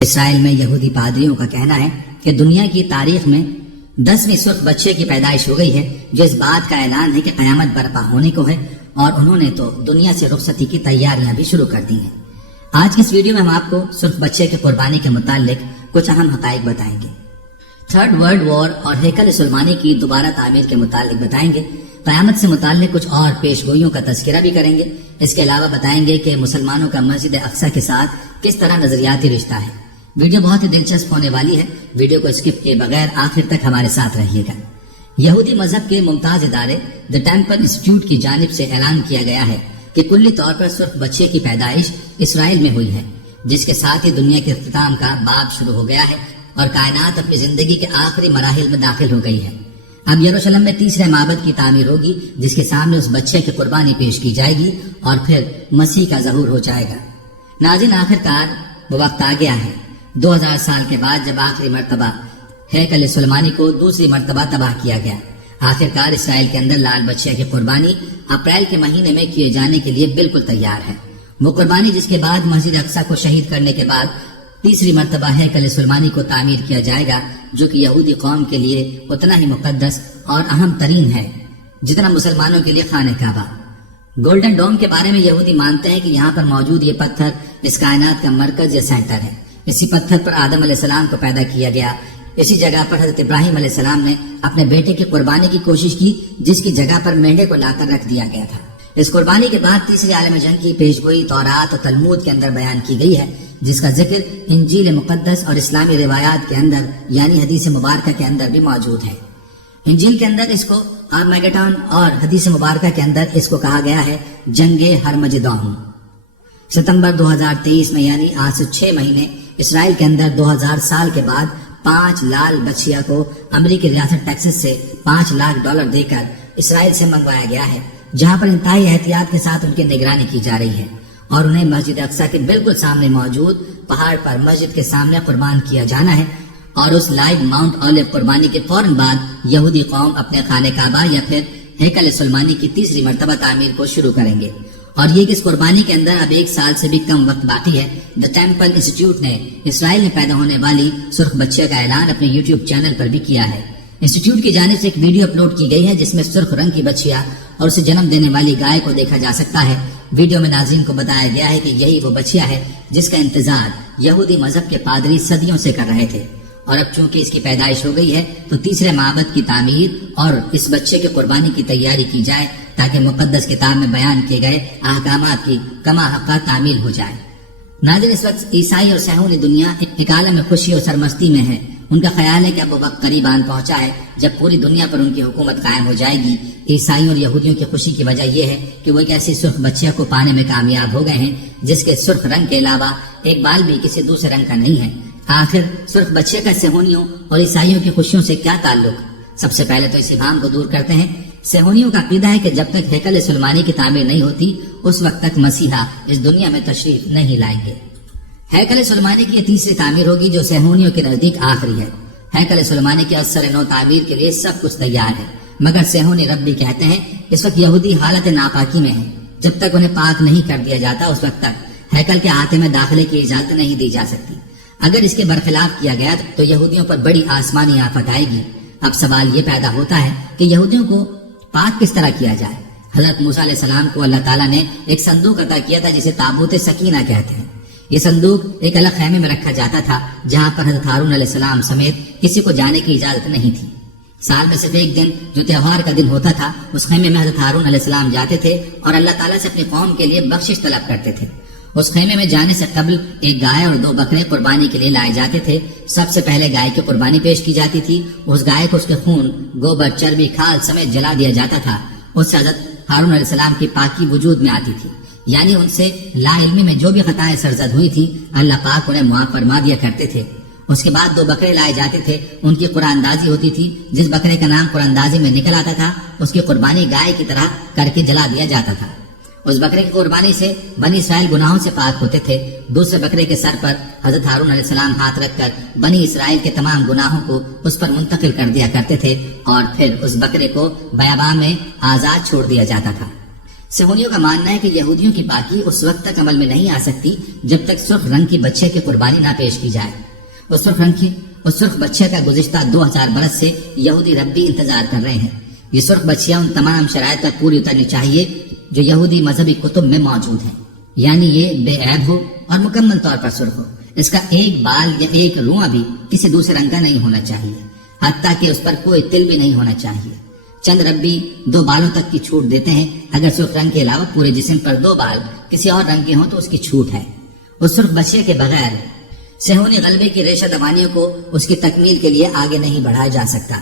اسرائیل میں یہودی پادریوں کا کہنا ہے کہ دنیا کی تاریخ میں 10ویں سرخ بچے کی پیدائش ہو گئی ہے، جو اس بات کا اعلان ہے کہ قیامت برپا ہونے کو ہے، اور انہوں نے تو دنیا سے رخصتی کی تیاریاں بھی شروع کر دی ہیں۔ آج کی اس ویڈیو میں ہم آپ کو سرخ بچے کے قربانی کے متعلق کچھ اہم حقائق بتائیں گے۔ تھرڈ ورلڈ وار اور ہیکل سلیمانی کی دوبارہ تعمیر کے متعلق بتائیں گے۔ قیامت سے متعلق کچھ اور پیش گوئیوں کا تذکرہ بھی کریں گے۔ اس کے علاوہ بتائیں گے کہ مسلمانوں کا مسجد اقصی کے ساتھ کس طرح نظریاتی رشتہ ہے۔ ویڈیو بہت ہی دلچسپ ہونے والی ہے، ویڈیو کو اسکپ کیے بغیر آخر تک ہمارے ساتھ رہیے گا۔ یہودی مذہب کے ممتاز ادارے دی ٹیمپل انسٹیٹیوٹ کی جانب سے اعلان کیا گیا ہے کہ کلی طور پر سرخ بچے کی پیدائش اسرائیل میں ہوئی ہے، جس کے ساتھ ہی دنیا کے اختتام کا باب شروع ہو گیا ہے اور کائنات اپنی زندگی کے آخری مراحل میں داخل ہو گئی ہے۔ اب یروشلم میں تیسرے معبد کی تعمیر ہوگی، جس کے سامنے اس بچے کی قربانی پیش کی جائے گی اور پھر مسیح کا ظہور ہو جائے گا۔ ناظرین، آخرکار وہ وقت آ گیا ہے، 2000 سال کے بعد جب آخری مرتبہ ہیکل سلیمانی کو دوسری مرتبہ تباہ کیا گیا۔ آخرکار اسرائیل کے اندر لال بچے کی قربانی اپریل کے مہینے میں کیے جانے کے لیے بالکل تیار ہے۔ وہ قربانی جس کے بعد مسجد اقصی کو شہید کرنے کے بعد تیسری مرتبہ ہیکل سلیمانی کو تعمیر کیا جائے گا، جو کہ یہودی قوم کے لیے اتنا ہی مقدس اور اہم ترین ہے جتنا مسلمانوں کے لیے خانہ کعبہ۔ گولڈن ڈوم کے بارے میں یہودی مانتے ہیں کہ یہاں پر موجود یہ پتھر اس کائنات کا مرکز یا سینٹر ہے۔ اسی پتھر پر آدم علیہ السلام کو پیدا کیا گیا۔ اسی جگہ پر حضرت ابراہیم علیہ السلام نے اپنے بیٹے کی قربانی کی کوشش کی، جس کی جگہ پر مینڈے کو لا کر رکھ دیا گیا تھا۔ اس قربانی کے بعد تیسری عالم جنگ کی پیشگوئی تورات اور تلمود کے اندر بیان کی گئی ہے، جس کا ذکر انجیل مقدس اور اسلامی روایات کے اندر یعنی حدیث مبارکہ کے اندر بھی موجود ہے۔ انجیل کے اندر اس کو آرمیگڈون اور حدیث مبارکہ کے اندر اس کو کہا گیا ہے جنگ ہرمجدون۔ ستمبر 2023 میں یعنی آج سے 6 مہینے اسرائیل کے اندر 2000 سال کے بعد 5 لال بچیا کو امریکی ریاست ٹیکسس سے $5 لاکھ دے کر اسرائیل سے منگوایا گیا ہے، جہاں پر انتہائی احتیاط کے ساتھ ان کی نگرانی کی جا رہی ہے اور انہیں مسجد اقصی کے بالکل سامنے موجود پہاڑ پر مسجد کے سامنے قربان کیا جانا ہے، اور اس لائیو ماؤنٹ اولیو قربانی کے فوراً بعد یہودی قوم اپنے خانہ کعبہ یا پھر ہیکل سلیمانی کی تیسری مرتبہ تعمیر کو شروع کریں گے۔ اور یہ کہ اس قربانی کے اندر اب 1 سال سے بھی کم وقت باقی ہے۔ دی ٹیمپل انسٹیٹیوٹ نے اسرائیل میں پیدا ہونے والی سرخ بچے کا اعلان اپنے یوٹیوب چینل پر بھی کیا ہے۔ انسٹیٹیوٹ کی جانب سے ایک ویڈیو اپلوڈ کی گئی ہے، جس میں سرخ رنگ کی بچیا اور اسے جنم دینے والی گائے کو دیکھا جا سکتا ہے۔ ویڈیو میں ناظرین کو بتایا گیا ہے کہ یہی وہ بچیا ہے جس کا انتظار یہودی مذہب کے پادری صدیوں سے کر رہے تھے، اور اب چونکہ اس کی پیدائش ہو گئی ہے تو تیسرے معبد کی تعمیر اور اس بچے کی قربانی کی تیاری کی جائے، تاکہ مقدس کتاب میں بیان کیے گئے احکامات کی کما حقہ تعمیل ہو جائے۔ ناظرین، اس وقت عیسائی اور صہیونی دنیا ایک عالم خوشی اور سرمستی میں ہے۔ ان کا خیال ہے کہ اب وہ وقت قریب آن پہنچا ہے جب پوری دنیا پر ان کی حکومت قائم ہو جائے گی۔ عیسائیوں اور یہودیوں کی خوشی کی وجہ یہ ہے کہ وہ ایک ایسی سرخ بچے کو پانے میں کامیاب ہو گئے ہیں جس کے سرخ رنگ کے علاوہ ایک بال بھی کسی دوسرے رنگ کا نہیں ہے۔ آخر سرخ بچے کا صہیونیوں اور عیسائیوں کی خوشیوں سے کیا تعلق؟ سب سے پہلے تو اس ابہام کو دور کرتے ہیں۔ صہیونیوں کا عقیدہ ہے کہ جب تک ہیکل سلیمانی کی تعمیر نہیں ہوتی، اس وقت تک مسیحا اس دنیا میں تشریف نہیں لائیں گے۔ ہیکل سلیمانی کی یہ تیسری تعمیر ہوگی جو صہیونیوں کے نزدیک آخری ہے۔ ہیکل سلیمانی کے اثر نو تعمیر کے لیے سب کچھ تیار ہے، مگر صہیونی ربی کہتے ہیں اس وقت یہودی حالت ناپاکی میں ہیں۔ جب تک انہیں پاک نہیں کر دیا جاتا، اس وقت تک ہیکل کے احاطے میں داخلے کی اجازت نہیں دی جا سکتی۔ اگر اس کے برخلاف کیا گیا تو یہودیوں پر بڑی آسمانی آفت آئے گی۔ اب سوال یہ پیدا ہوتا ہے کہ یہودیوں کو پاک کس طرح کیا جائے؟ حضرت موسیٰ علیہ السلام کو اللہ تعالیٰ نے ایک صندوق عطا کیا تھا جسے تابوت سکینہ کہتے ہیں۔ یہ صندوق ایک الگ خیمے میں رکھا جاتا تھا، جہاں پر حضرت ہارون علیہ السلام سمیت کسی کو جانے کی اجازت نہیں تھی۔ سال میں صرف ایک دن جو تہوار کا دن ہوتا تھا، اس خیمے میں حضرت ہارون علیہ السلام جاتے تھے اور اللہ تعالیٰ سے اپنی قوم کے لیے بخشش طلب کرتے تھے۔ اس خیمے میں جانے سے قبل ایک گائے اور 2 بکرے قربانی کے لیے لائے جاتے تھے۔ سب سے پہلے گائے کی قربانی پیش کی جاتی تھی۔ اس گائے کو اس کے خون، گوبر، چربی، کھال سمیت جلا دیا جاتا تھا۔ اس سے حضرت ہارون علیہ السلام کی پاکی وجود میں آتی تھی، یعنی ان سے لا علمی میں جو بھی خطائیں سرزد ہوئی تھی اللہ پاک انہیں معاف فرما دیا کرتے تھے۔ اس کے بعد 2 بکرے لائے جاتے تھے، ان کی قرآن اندازی ہوتی تھی۔ جس بکرے کا نام قرآن اندازی میں نکل آتا تھا اس کی قربانی گائے کی طرح کر کے جلا دیا جاتا تھا۔ اس بکرے کی قربانی سے بنی اسرائیل گناہوں سے پاک ہوتے تھے۔ دوسرے بکرے کے سر پر حضرت ہارون علیہ السلام ہاتھ رکھ کر بنی اسرائیل کے تمام گناہوں کو اس پر منتقل کر دیا کرتے تھے، اور پھر اس بکرے کو بیاباں میں آزاد چھوڑ دیا جاتا تھا۔ صہیونیوں کا ماننا ہے کہ یہودیوں کی پاکی اس وقت تک عمل میں نہیں آ سکتی جب تک سرخ رنگ کی بچے کی قربانی نہ پیش کی جائے۔ اس سرخ بچے کا گزشتہ 2000 برس سے یہودی ربی انتظار کر رہے ہیں۔ یہ سرخ بچیاں ان تمام شرائط پر پوری اترنی چاہیے جو یہودی مذہبی کتب میں موجود ہیں، یعنی یہ بے عیب ہو اور مکمل طور پر سرخ ہو۔ اس کا ایک بال یا ایک رواں بھی کسی دوسرے رنگ کا نہیں ہونا چاہیے، حتیٰ کہ اس پر کوئی تل بھی نہیں ہونا چاہیے۔ چند ربی 2 بالوں تک کی چھوٹ دیتے ہیں، اگر سرخ رنگ کے علاوہ پورے جسم پر 2 بال کسی اور رنگ کے ہوں تو اس کی چھوٹ ہے۔ اس سرخ بچے کے بغیر صہیونی غلبے کی ریشہ دبانیوں کو اس کی تکمیل کے لیے آگے نہیں بڑھایا جا سکتا،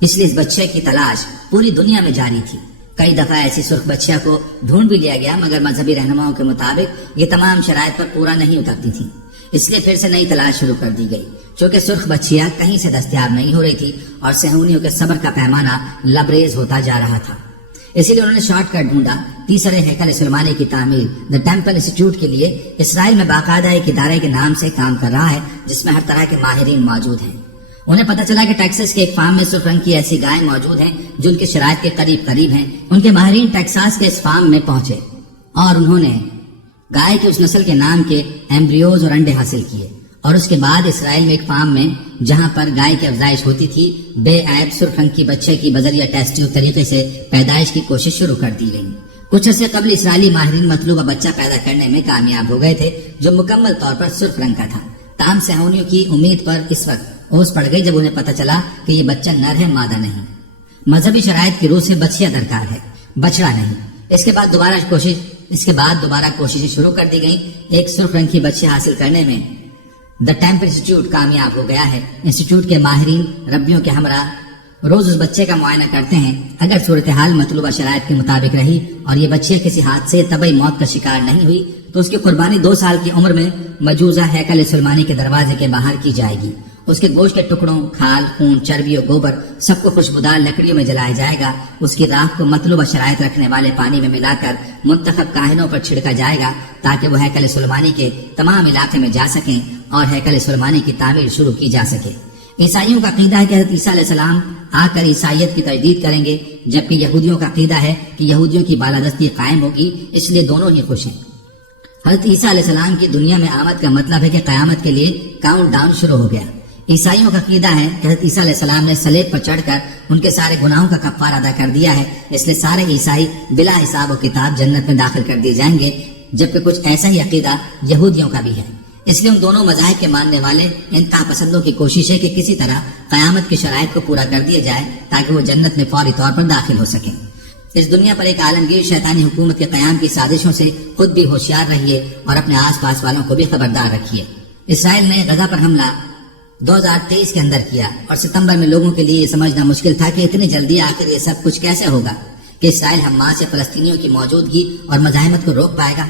اس لیے اس بچے کی تلاش پوری دنیا میں جاری تھی۔ کئی دفعہ ایسی سرخ بچیاں کو ڈھونڈ بھی لیا گیا، مگر مذہبی رہنماؤں کے مطابق یہ تمام شرائط پر پورا نہیں اترتی تھیں، اس لیے پھر سے نئی تلاش شروع کر دی گئی۔ چونکہ سرخ بچیاں کہیں سے دستیاب نہیں ہو رہی تھی اور صہیونیوں کے صبر کا پیمانہ لبریز ہوتا جا رہا تھا، اسی لیے انہوں نے شارٹ کٹ ڈھونڈا۔ تیسرے ہیکل سلیمانی کی تعمیر دی ٹیمپل انسٹیٹیوٹ کے لیے اسرائیل میں باقاعدہ ایک ادارے کے نام سے کام کر رہا ہے جس میں ہر طرح کے ماہرین موجود ہیں۔ انہیں پتہ چلا کہ ٹیکساس کے ایک فارم میں سرخ رنگ کی ایسی گائیں موجود ہیں جو ان کی شرائط کے قریب ہیں۔ ان کے ماہرین ٹیکساس کے اس فارم میں پہنچے اور انہوں نے گائے کے اس نسل کے نام کے ایمبریوز اور انڈے حاصل کیے، اور اس کے بعد اسرائیل میں ایک فارم میں جہاں پر گائے کی افزائش ہوتی تھی، بے عیب سرخ رنگ کی بچے کی بذریعہ ٹیسٹ ٹیوب طریقے سے پیدائش کی کوشش شروع کر دی گئی۔ کچھ عرصے قبل اسرائیلی ماہرین مطلوبہ بچہ پیدا کرنے میں کامیاب ہو گئے تھے جو مکمل طور پر سرخ رنگ کا تھا۔ تاہم صہیونیوں کی امید پر اس وقت اوس پڑ گئی جب انہیں پتہ چلا کہ یہ بچہ نر ہے، مادہ نہیں۔ مذہبی شرائط کی روح سے بچیاں درکار ہے، بچڑا نہیں۔ اس کے بعد دوبارہ کوششیں شروع کر دی گئیں۔ ایک سرخ رنگ کی بچی حاصل کرنے میں دی ٹیمپل انسٹیٹیوٹ کامیاب ہو گیا ہے۔ انسٹیٹیوٹ کے ماہرین ربیوں کے ہمراہ روز اس بچے کا معائنہ کرتے ہیں۔ اگر صورتحال مطلوبہ شرائط کے مطابق رہی اور یہ بچی کسی حادثے سے طبعی موت کا شکار نہیں ہوئی تو اس کی قربانی 2 سال کی عمر میں مجوزہ ہیکل سلیمانی کے دروازے کے باہر کی جائے گی۔ اس کے گوشت کے ٹکڑوں، کھال، خون، چربی اور گوبر سب کو خوشبودار لکڑیوں میں جلایا جائے گا۔ اس کی راکھ کو مطلوبہ شرائط رکھنے والے پانی میں ملا کر منتخب کاہنوں پر چھڑکا جائے گا تاکہ وہ ہیکل سلیمانی کے تمام علاقے میں جا سکیں اور ہیکل سلیمانی کی تعمیر شروع کی جا سکے۔ عیسائیوں کا عقیدہ ہے کہ حضرت عیسیٰ علیہ السلام آ کر عیسائیت کی تجدید کریں گے، جبکہ یہودیوں کا عقیدہ ہے کہ یہودیوں کی بالادستی قائم ہوگی، اس لیے دونوں ہی خوش ہیں۔ حضرت عیسیٰ علیہ السلام کی دنیا میں آمد کا مطلب ہے کہ قیامت کے لیے کاؤنٹ ڈاؤن شروع ہو گیا۔ عیسائیوں کا عقیدہ ہے کہ حضرت عیسیٰ علیہ السلام نے صلیب پر چڑھ کر ان کے سارے گناہوں کا کفارہ ادا کر دیا ہے، اس لیے سارے عیسائی بلا حساب و کتاب جنت میں داخل کر دیے جائیں گے، جبکہ کچھ ایسا ہی عقیدہ یہودیوں کا بھی ہے۔ اس لیے ان دونوں مذاہب کے ماننے والے انتہا پسندوں کی کوشش ہے کہ کسی طرح قیامت کی شرائط کو پورا کر دیا جائے تاکہ وہ جنت میں فوری طور پر داخل ہو سکیں۔ اس دنیا پر ایک عالمگیر شیطانی حکومت کے قیام کی سازشوں سے خود بھی ہوشیار رہیے اور اپنے آس پاس والوں کو بھی خبردار رکھیے۔ اسرائیل نے غزہ پر حملہ 2023 کے اندر کیا اور ستمبر میں لوگوں کے لیے یہ سمجھنا مشکل تھا کہ اتنی جلدی آخر یہ سب کچھ کیسے ہوگا کہ اسرائیل حماس یا فلسطینیوں کی موجودگی اور مزاحمت کو روک پائے گا۔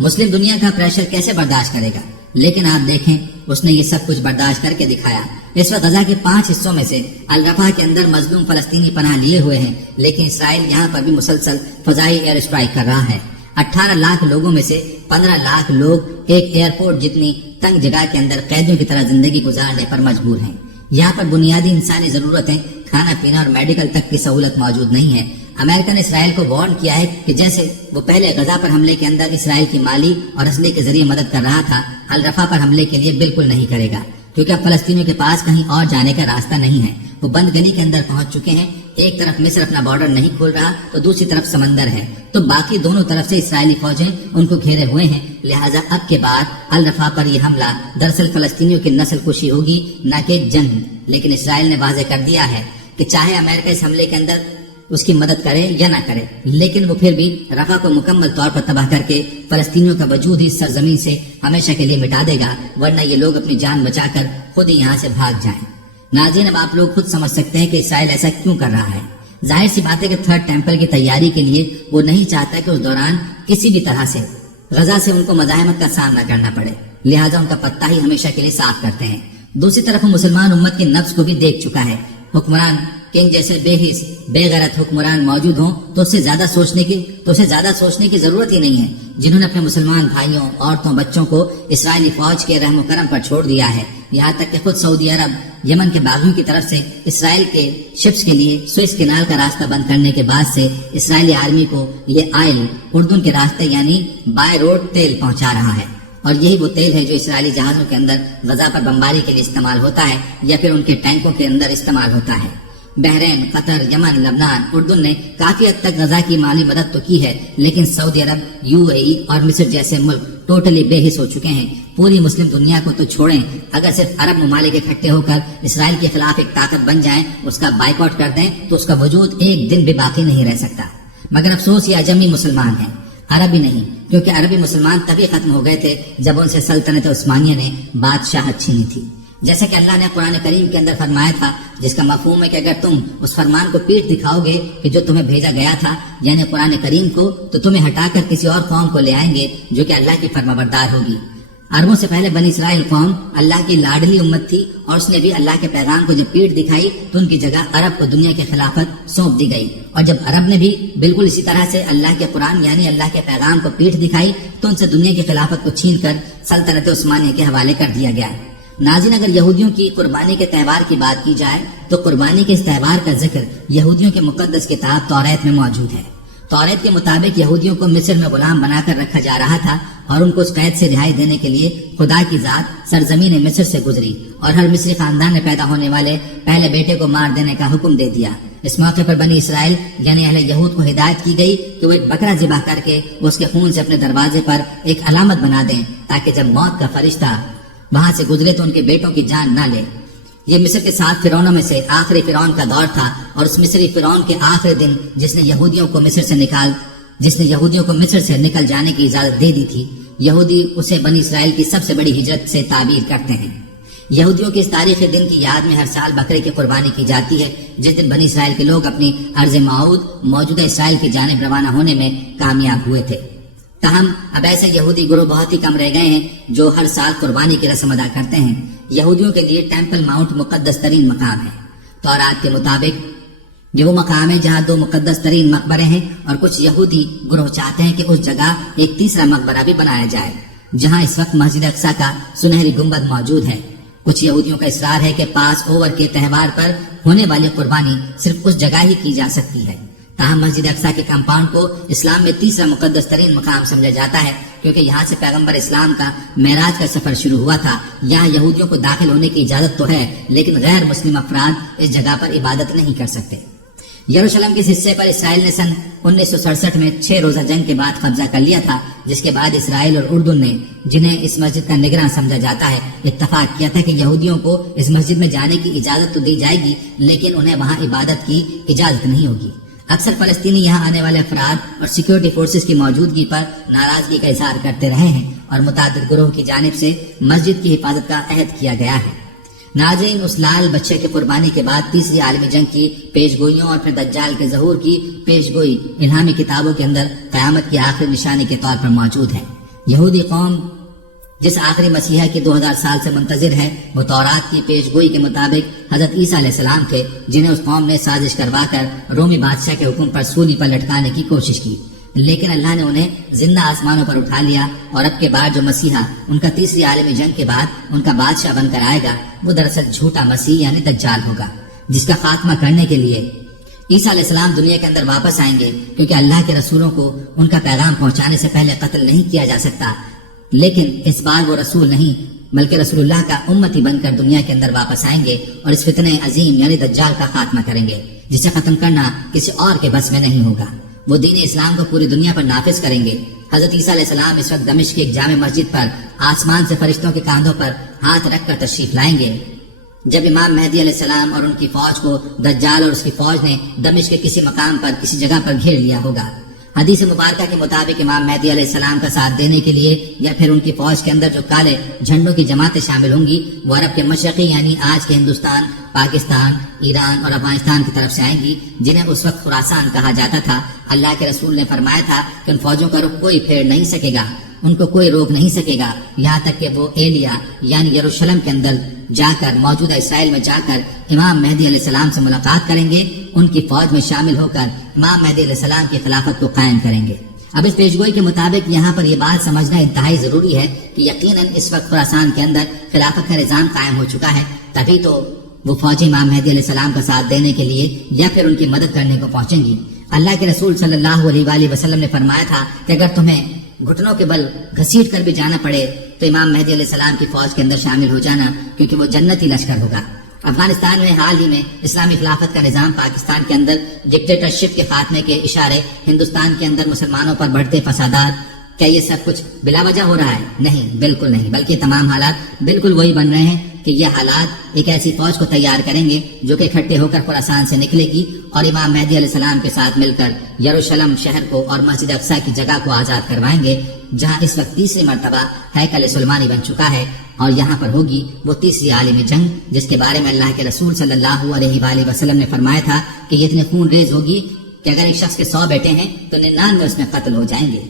مسلم دنیا کا پریشر کیسے برداشت کرے گا؟ لیکن آپ دیکھیں اس نے یہ سب کچھ برداشت کر کے دکھایا۔ اس وقت غزہ کے 5 حصوں میں سے الرفا کے اندر مظلوم فلسطینی پناہ لیے ہوئے ہیں، لیکن اسرائیل یہاں پر بھی مسلسل فضائی ایئر اسٹرائک کر رہا ہے۔ 18 لاکھ لوگوں میں سے 15 لاکھ لوگ ایک ایئرپورٹ جتنی تنگ جگہ کے اندر قیدیوں کی طرح زندگی گزارنے پر مجبور ہیں۔ یہاں پر بنیادی انسانی ضرورتیں، کھانا پینا اور میڈیکل تک کی سہولت موجود نہیں ہے۔ امریکہ نے اسرائیل کو وارن کیا ہے کہ جیسے وہ پہلے غزہ پر حملے کے اندر اسرائیل کی مالی اور اسلحے کے ذریعے مدد کر رہا تھا، الرفا پر حملے کے لیے بالکل نہیں کرے گا، کیونکہ اب فلسطینیوں کے پاس کہیں اور جانے کا راستہ نہیں ہے۔ وہ بند گلی کے اندر پہنچ چکے ہیں۔ ایک طرف مصر اپنا بارڈر نہیں کھول رہا تو دوسری طرف سمندر ہے، تو باقی دونوں طرف سے اسرائیلی فوجیں ان کو گھیرے ہوئے ہیں۔ لہٰذا اب کے بعد الرفا پر یہ حملہ دراصل فلسطینیوں کی نسل کشی ہوگی، نہ کہ جنگ۔ لیکن اسرائیل نے واضح کر دیا ہے کہ چاہے امریکہ اس حملے کے اندر اس کی مدد کرے یا نہ کرے، لیکن وہ پھر بھی رفح کو مکمل طور پر تباہ کر کے فلسطینیوں کا وجود ہی سرزمین سے ہمیشہ کے لیے مٹا دے گا، ورنہ یہ لوگ اپنی جان بچا کر خود ہی یہاں سے بھاگ جائیں۔ ناظرین، اب آپ لوگ خود سمجھ سکتے ہیں کہ اسرائیل ایسا کیوں کر رہا ہے۔ ظاہر سی بات ہے کہ 3rd ٹیمپل کی تیاری کے لیے وہ نہیں چاہتا کہ اس دوران کسی بھی طرح سے غزہ سے ان کو مزاحمت کا سامنا کرنا پڑے، لہٰذا ان کا پتہ ہی ہمیشہ کے لیے صاف کرتے ہیں۔ دوسری طرف وہ مسلمان امت کے نفس کو بھی دیکھ چکا ہے۔ حکمران کہ ان جیسے بے حس بے غیرت حکمران موجود ہوں تو اسے زیادہ سوچنے کی ضرورت ہی نہیں ہے، جنہوں نے اپنے مسلمان بھائیوں، عورتوں، بچوں کو اسرائیلی فوج کے رحم و کرم پر چھوڑ دیا ہے، یہاں تک کہ خود سعودی عرب یمن کے باغیوں کی طرف سے اسرائیل کے شپس کے لیے سوئس کینال کا راستہ بند کرنے کے بعد سے اسرائیلی آرمی کو یہ آئل اردن کے راستے یعنی بائی روڈ تیل پہنچا رہا ہے، اور یہی وہ تیل ہے جو اسرائیلی جہازوں کے اندر غزہ پر بمباری کے لیے استعمال ہوتا ہے یا پھر ان کے ٹینکوں کے اندر استعمال ہوتا ہے۔ بحرین، قطر، یمن، لبنان، اردن نے کافی حد تک غزہ کی مالی مدد تو کی ہے، لیکن سعودی عرب، UAE اور مصر جیسے ملک ٹوٹلی بے حس ہو چکے ہیں۔ پوری مسلم دنیا کو تو چھوڑیں، اگر صرف عرب ممالک اکٹھے ہو کر اسرائیل کے خلاف ایک طاقت بن جائیں، اس کا بائیکاٹ کر دیں تو اس کا وجود ایک دن بھی باقی نہیں رہ سکتا۔ مگر افسوس یہ اجمی مسلمان ہیں، عربی نہیں، کیونکہ عربی مسلمان تبھی ختم ہو گئے تھے جب ان سے سلطنت عثمانیہ نے بادشاہت چھینی تھی۔ جیسا کہ اللہ نے قرآن کریم کے اندر فرمایا تھا، جس کا مفہوم ہے کہ اگر تم اس فرمان کو پیٹ دکھاؤ گے کہ جو تمہیں بھیجا گیا تھا یعنی قرآن کریم کو، تو تمہیں ہٹا کر کسی اور قوم کو لے آئیں گے جو کہ اللہ کی فرمانبردار ہوگی۔ عربوں سے پہلے بنی اسرائیل قوم اللہ کی لاڈلی امت تھی، اور اس نے بھی اللہ کے پیغام کو جب پیٹ دکھائی تو ان کی جگہ عرب کو دنیا کی خلافت سونپ دی گئی، اور جب عرب نے بھی بالکل اسی طرح سے اللہ کے قرآن یعنی اللہ کے پیغام کو پیٹ دکھائی تو ان سے دنیا کی خلافت کو چھین کر سلطنت عثمانیہ کے حوالے کر دیا گیا۔ ناظرین، اگر یہودیوں کی قربانی کے تہوار کی بات کی جائے تو قربانی کے اس تہوار کا ذکر یہودیوں کے مقدس کتاب توریت میں موجود ہے۔ توریت کے مطابق یہودیوں کو مصر میں غلام بنا کر رکھا جا رہا تھا، اور ان کو اس قید سے رہائی دینے کے لیے خدا کی ذات سرزمین مصر سے گزری، اور ہر مصری خاندان میں پیدا ہونے والے پہلے بیٹے کو مار دینے کا حکم دے دیا۔ اس موقع پر بنی اسرائیل یعنی اہل یہود کو ہدایت کی گئی کہ وہ ایک بکرا ذبح کر کے اس کے خون سے اپنے دروازے پر ایک علامت بنا دیں، تاکہ جب موت کا فرشتہ وہاں سے گزرے تو ان کے بیٹوں کی جان نہ لے۔ یہ مصر کے 7 فرعونوں میں سے آخری فرعون کا دور تھا، اور اس مصری فرعون کے آخری دن جس نے یہودیوں کو مصر سے نکل جانے کی اجازت دے دی تھی، یہودی اسے بنی اسرائیل کی سب سے بڑی ہجرت سے تعبیر کرتے ہیں۔ یہودیوں کے اس تاریخی دن کی یاد میں ہر سال بکرے کی قربانی کی جاتی ہے، جس دن بنی اسرائیل کے لوگ اپنی ارض موعود موجودہ اسرائیل کی جانب روانہ ہونے میں کامیاب ہوئے تھے۔ تاہم اب ایسے یہودی گروہ بہت ہی کم رہ گئے ہیں جو ہر سال قربانی کی رسم ادا کرتے ہیں۔ یہودیوں کے لیے ٹیمپل ماؤنٹ مقدس ترین مقام ہے۔ تورات کے مطابق یہ وہ مقام ہے جہاں 2 مقدس ترین مقبرے ہیں، اور کچھ یہودی گروہ چاہتے ہیں کہ اس جگہ ایک تیسرا مقبرہ بھی بنایا جائے، جہاں اس وقت مسجد اقصی کا سنہری گنبد موجود ہے۔ کچھ یہودیوں کا اصرار ہے کہ پاس اوور کے تہوار پر ہونے والی قربانی صرف اس جگہ ہی کی جا سکتی ہے۔ تاہم مسجد اقصی کے کمپاؤنڈ کو اسلام میں تیسرا مقدس ترین مقام سمجھا جاتا ہے، کیونکہ یہاں سے پیغمبر اسلام کا معراج کا سفر شروع ہوا تھا۔ یہاں یہودیوں کو داخل ہونے کی اجازت تو ہے، لیکن غیر مسلم افراد اس جگہ پر عبادت نہیں کر سکتے۔ یروشلم کے اس حصے پر اسرائیل نے سن 1967 میں 6 روزہ جنگ کے بعد قبضہ کر لیا تھا، جس کے بعد اسرائیل اور اردن نے، جنہیں اس مسجد کا نگراں سمجھا جاتا ہے، اتفاق کیا تھا کہ یہودیوں کو اس مسجد میں جانے کی اجازت تو دی جائے گی، لیکن انہیں وہاں عبادت کی اجازت نہیں ہوگی۔ اکثر فلسطینی یہاں آنے والے افراد اور سیکیورٹی فورسز کی موجودگی پر ناراضگی کا اظہار کرتے رہے ہیں، اور متعدد گروہ کی جانب سے مسجد کی حفاظت کا عہد کیا گیا ہے۔ ناظرین، اس لال بچے کی قربانی کے بعد تیسری عالمی جنگ کی پیشگوئیوں اور پھر دجال کے ظہور کی پیشگوئی الہامی کتابوں کے اندر قیامت کی آخری نشانی کے طور پر موجود ہے۔ یہودی قوم جس آخری مسیحا کی 2000 سال سے منتظر ہے، وہ تورات کی پیشگوئی کے مطابق حضرت عیسیٰ علیہ السلام تھے، جنہیں اس قوم نے سازش کروا کر رومی بادشاہ کے حکم پر سولی پر لٹکانے کی کوشش کی، لیکن اللہ نے انہیں زندہ آسمانوں پر اٹھا لیا، اور اب کے بعد جو مسیحا ان کا تیسری عالمی جنگ کے بعد ان کا بادشاہ بن کر آئے گا، وہ دراصل جھوٹا مسیح یعنی دجال ہوگا، جس کا خاتمہ کرنے کے لیے عیسیٰ علیہ السلام دنیا کے اندر واپس آئیں گے، کیونکہ اللہ کے رسولوں کو ان کا پیغام پہنچانے سے پہلے قتل نہیں کیا جا سکتا۔ لیکن اس بار وہ رسول نہیں بلکہ رسول اللہ کا امتی بن کر دنیا کے اندر واپس آئیں گے، اور اس فتنہ عظیم یعنی دجال کا خاتمہ کریں گے، جسے ختم کرنا کسی اور کے بس میں نہیں ہوگا۔ وہ دین اسلام کو پوری دنیا پر نافذ کریں گے۔ حضرت عیسیٰ علیہ السلام اس وقت دمشق کی ایک جامع مسجد پر آسمان سے فرشتوں کے کاندھوں پر ہاتھ رکھ کر تشریف لائیں گے۔ جب امام مہدی علیہ السلام اور ان کی فوج کو دجال اور اس کی فوج نے دمشق کے کسی مقام پر کسی جگہ پر گھیر لیا ہوگا، حدیث مبارکہ کے مطابق امام مہدی علیہ السلام کا ساتھ دینے کے لیے یا پھر ان کی فوج کے اندر جو کالے جھنڈوں کی جماعتیں شامل ہوں گی، وہ عرب کے مشرقی یعنی آج کے ہندوستان، پاکستان، ایران اور افغانستان کی طرف سے آئیں گی، جنہیں اس وقت خراسان کہا جاتا تھا۔ اللہ کے رسول نے فرمایا تھا کہ ان فوجوں کا رخ کوئی پھیر نہیں سکے گا، ان کو کوئی روک نہیں سکے گا، یہاں تک کہ وہ ایلیا یعنی یروشلم کے اندر جا کر موجودہ اسرائیل میں جا کر امام مہدی علیہ السلام سے ملاقات کریں گے، ان کی فوج میں شامل ہو کر امام مہدی علیہ السلام کی خلافت کو قائم کریں گے۔ اب اس پیشگوئی کے مطابق یہاں پر یہ بات سمجھنا انتہائی ضروری ہے کہ یقیناً اس وقت خراسان کے اندر خلافت کا نظام قائم ہو چکا ہے، تبھی تو وہ فوجی امام مہدی علیہ السلام کا ساتھ دینے کے لیے یا پھر ان کی مدد کرنے کو پہنچیں گی۔ اللہ کے رسول صلی اللہ علیہ وآلہ وسلم نے فرمایا تھا کہ اگر تمہیں گھٹنوں کے بل گھسیٹ کر بھی جانا پڑے تو امام مہدی علیہ السلام کی فوج کے اندر شامل ہو جانا، کیونکہ وہ جنتی لشکر ہوگا۔ افغانستان میں حال ہی میں اسلامی خلافت کا نظام پاکستان کے اندر ڈکٹیٹرشپ کے خاتمے کے اشارے، ہندوستان کے اندر مسلمانوں پر بڑھتے فسادات، کیا یہ سب کچھ بلا وجہ ہو رہا ہے؟ نہیں، بالکل نہیں، بلکہ تمام حالات بالکل وہی بن رہے ہیں کہ یہ حالات ایک ایسی فوج کو تیار کریں گے جو کہ اکٹھے ہو کر خراسان سے نکلے گی اور امام مہدی علیہ السلام کے ساتھ مل کر یروشلم شہر کو اور مسجد اقصی کی جگہ کو آزاد کروائیں گے، جہاں اس وقت تیسری مرتبہ ہیکل سلیمانی بن چکا ہے، اور یہاں پر ہوگی وہ تیسری عالمی جنگ جس کے بارے میں اللہ کے رسول صلی اللہ علیہ وآلہ وسلم نے فرمایا تھا کہ یہ اتنے خون ریز ہوگی کہ اگر ایک شخص کے 100 بیٹے ہیں تو 99 اس میں قتل ہو جائیں گے،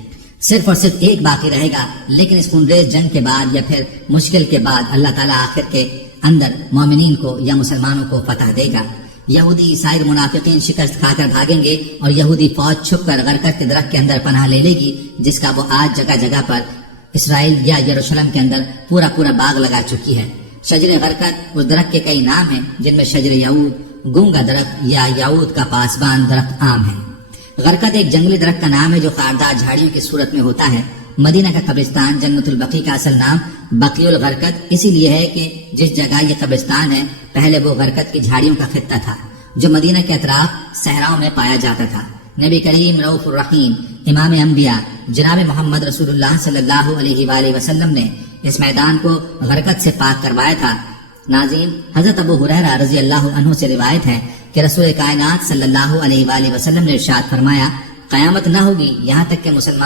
صرف اور صرف ایک باقی رہے گا۔ لیکن اس خون ریز جنگ کے بعد یا پھر مشکل کے بعد اللہ تعالیٰ آخر کے اندر مومنین کو یا مسلمانوں کو فتح دے گا۔ یہودی عیسائی منافقین شکست کھا کر بھاگیں گے اور یہودی فوج چھپ کر غرقت کے درخت کے اندر پناہ لے لے گی، جس کا وہ آج جگہ جگہ پر اسرائیل یا یروشلم کے اندر پورا باغ لگا چکی ہے۔ شجر غرقت اس درخت کے کئی نام ہیں، جن میں شجر یعود، گونگا درخت یا یعود کا پاسبان درخت عام ہے۔ غرقت ایک جنگلی درخت کا نام ہے جو خاردار جھاڑیوں کی صورت میں ہوتا ہے۔ مدینہ کا قبرستان جنت البقیع کا اصل نام بقیع الغرقد اسی لیے ہے کہ جس جگہ یہ قبرستان ہے پہلے وہ غرقت کی جھاڑیوں کا خطہ تھا جو مدینہ کے اطراف صحراؤں میں پایا جاتا تھا۔ نبی کریم رؤوف الرحیم امام انبیاء جناب محمد رسول اللہ صلی اللہ علیہ وآلہ وسلم نے اس میدان کو غرقت سے پاک کروایا تھا۔ ناظرین، حضرت ابو ہریرہ رضی اللہ عنہ سے روایت ہے کہ رسول کائنات صلی اللہ علیہ وآلہ وسلم نے ارشاد فرمایا، قیامت نہ ہوگی یہاں تک کہ مسلمان